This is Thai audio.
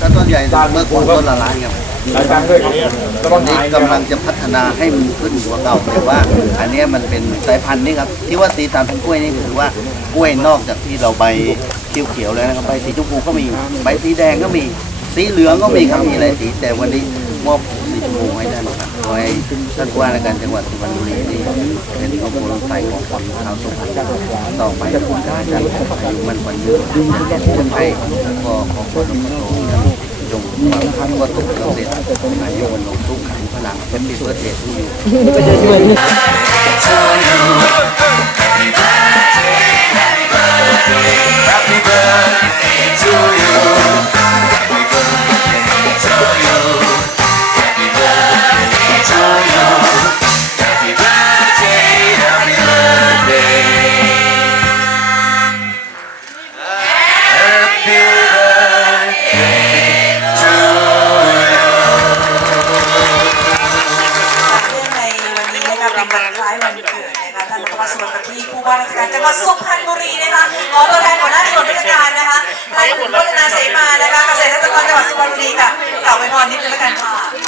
ถ้าต้นใหญ่เมื่อก่อนต้นละล้านครับหลายครั้งด้ยตอนนี้กำลังจะพัฒนาให้มันขึ้นหัวเก่าแต่ว่า อันนี้มันเป็นสายพันธุ์นี่ครับที่ว่าสีตามเป็นกล้วยนี่คือว่ากล้วยนอกจากที่เราใบเขียวๆแล้วนะครับใบสีชมพูก็มีใบสีแดงก็มี สีเหลืองก็มีครับมีหลายสีแต่วันนี้มอบสีชมพูให้ท่าน ขอให้ท่านผู้ว่าราชการจังหวัดสุพรรณบุรีนี่เป็นข้อมูลใส่ของคนชาวสุพรรณต่อไปท่านอายุมันวันยืนจะไปก็ขอความร่วมมือจงความก็ตกสำเร็จอายุวันลงทุกขันพลังเป็นมีเพื่อเทศที่อยู่ คล้ายวันเกิดนะคะท่านรัฐมนตรีผู้ว่าราชการจังหวัดสุพรรณบุรีนะคะขอตัวแทนหัวหน้าส่วนราชการนะคะท่านคุณพัฒนาเสมานะคะเกษตรกรจังหวัดสุพรรณบุรีค่ะกล่าวไปพรนิดนึงแล้วกันค่ะ